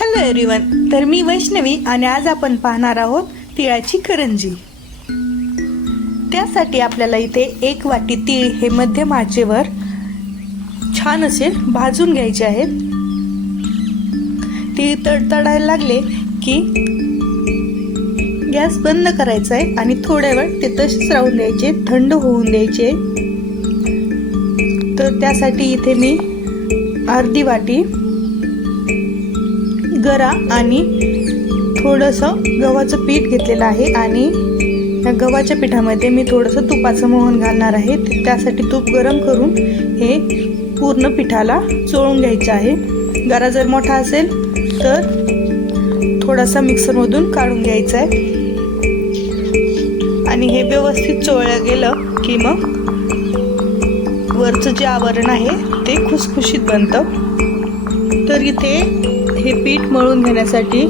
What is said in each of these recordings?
Hello everyone, तर मी वैष्णवी आणि आज आपण पाहणार आहोत तिळाची करंजी। त्यासाठी आपल्याला इथे 1 वाटी तीळ हे मध्यम आचेवर छान असे भाजून घ्यायचे आहेत। तीळ तडतडायला लागले की गॅस बंद करायचा आहे आणि थोड्या वेळ ते तसेच राहून द्यायचे, थंड होऊन द्यायचे। तर त्यासाठी इथे मी अर्धी वाटी गरा आणि थोडंसं गव्हाचं पीठ घेतलेलं आहे आणि या गव्हाच्या पिठामध्ये मी थोडंसं तुपाचं मोहन घालणार आहे। त्यासाठी तूप गरम करून हे पूर्ण पिठाला चोळून घ्यायचं आहे। गरा जर मोठा असेल तर थोडासा मिक्सरमधून काढून घ्यायचा आहे आणि हे व्यवस्थित चोळलं गेलं की मग वरचं जे आवरण आहे ते खुसखुशीत बनतं। तर इथे हे पीठ मळून घेण्यासाठी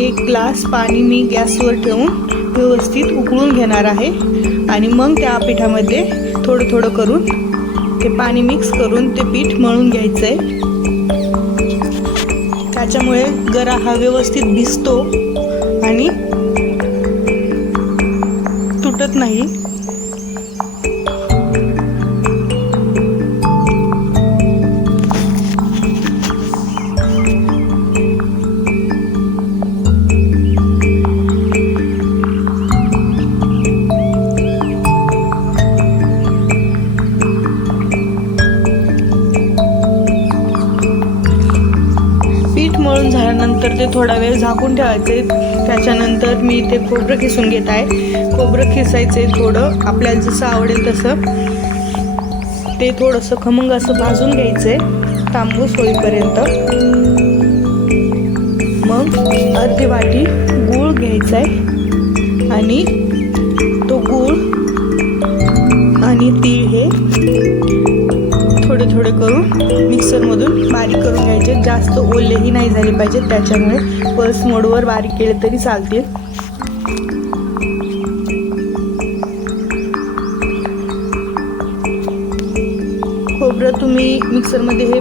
1 ग्लास पाणी मी गॅसवर ठेवून व्यवस्थित उकळून घेणार आहे आणि मग त्या पिठामध्ये थोडं थोडं करून ते पाणी मिक्स करून ते पीठ मळून घ्यायचं आहे। त्याच्यामुळे गरा हा व्यवस्थित भिजतो आणि तुटत नाही। मळून झाल्यानंतर ते थोडा वेळ झाकून ठेवायचे। त्याच्यानंतर मी इथे खोबरं खिसून घेत आहे। खोबरं खिसायचे थोडं आपल्याला जसं आवडेल तसं, ते थोडंसं खमंग असं भाजून घ्यायचंय तांबूस होईपर्यंत। मग अर्धी वाटी गूळ घ्यायचा आहे आणि तो गूळ आणि तीळ हे थोडे थोडे करून मिक्सरमधून बारीक करून घ्यायचे। जास्त ओलेही नाही झाले पाहिजे, त्याच्यामुळे पल्स मोडवर बारीक केले तरी चालतील। खोबरं तुम्ही मिक्सरमध्ये हे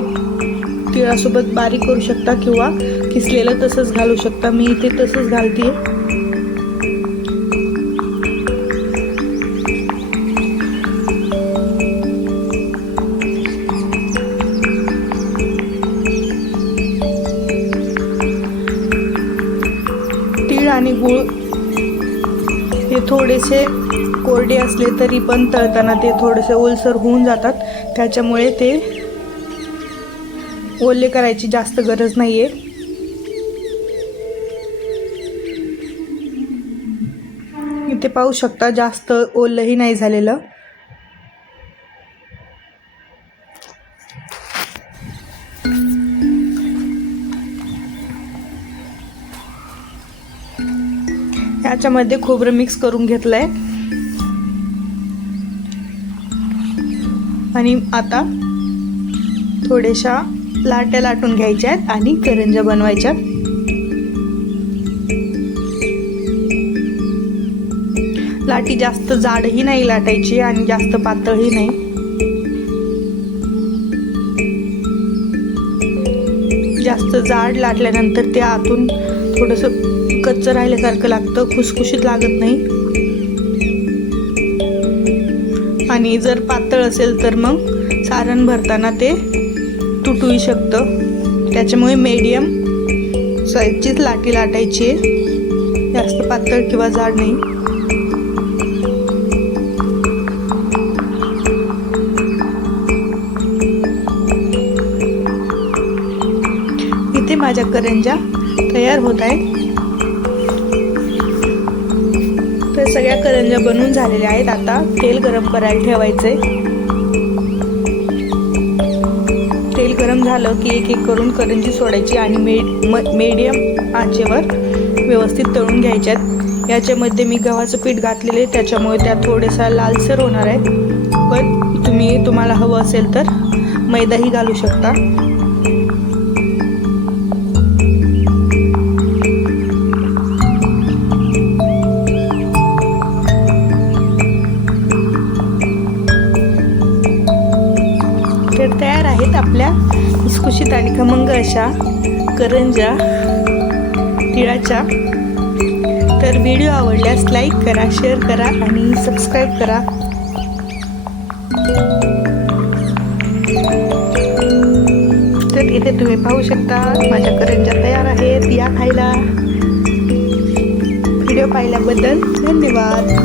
तिळासोबत बारीक करू शकता किंवा किसलेलं तसंच घालू शकता। मी इथे तसंच घालते। आणि गूळ हे थोडेसे कोरडे असले तरी पण तळताना ते थोडेसे ओलसर होऊन जातात, त्याच्यामुळे ते ओले करायची जास्त गरज नाहीये। इथे पाहू शकता जास्त ओलही नाही झालेलं। याच्यामध्ये खोबरं मिक्स करून घेतलंय आणि आता थोड्याशा लाट्या लाटून घ्यायच्या आहेत आणि करंज्या बनवायच्या। लाटी जास्त जाडही नाही लाटायची आणि जास्त पातळही नाही। जास्त जाड लाटल्यानंतर ते आतून थोडंसं कच्चं राहिल्यासारखं लागतं, खुसखुशीत लागत नाही। आणि जर पातळ असेल तर मग सारण भरताना ते तुटूही शकतं, त्याच्यामुळे मीडियम साईजचीच लाटी लाटायची, जास्त पातळ किंवा जाड नाही। इथे माझ्या करंज्या तयार होत आहेत। तर सगळ्या करंज्या बनवून झालेल्या आहेत। आता तेल गरम करायला ठेवायचंय। तेल गरम झालं की एक एक करून करंजी सोडायची आणि मीडियम आचेवर व्यवस्थित तळून घ्यायच्यात। याच्यामध्ये मी गव्हाचं पीठ घातलेले, त्याच्यामुळे त्या थोड्याशा लालसर होणार आहे, पण तुम्हाला हवं असेल तर मैदाही घालू शकता। तर तयार आहेत आपल्या खुसखुशीत आणि खमंग अशा करंजा तिळाच्या। तर व्हिडिओ आवडल्यास लाईक करा, शेअर करा आणि सबस्क्राईब करा। तर इथे तुम्ही पाहू शकता माझ्या करंजा तयार आहेत, या खायला। व्हिडिओ पाहिल्याबद्दल धन्यवाद।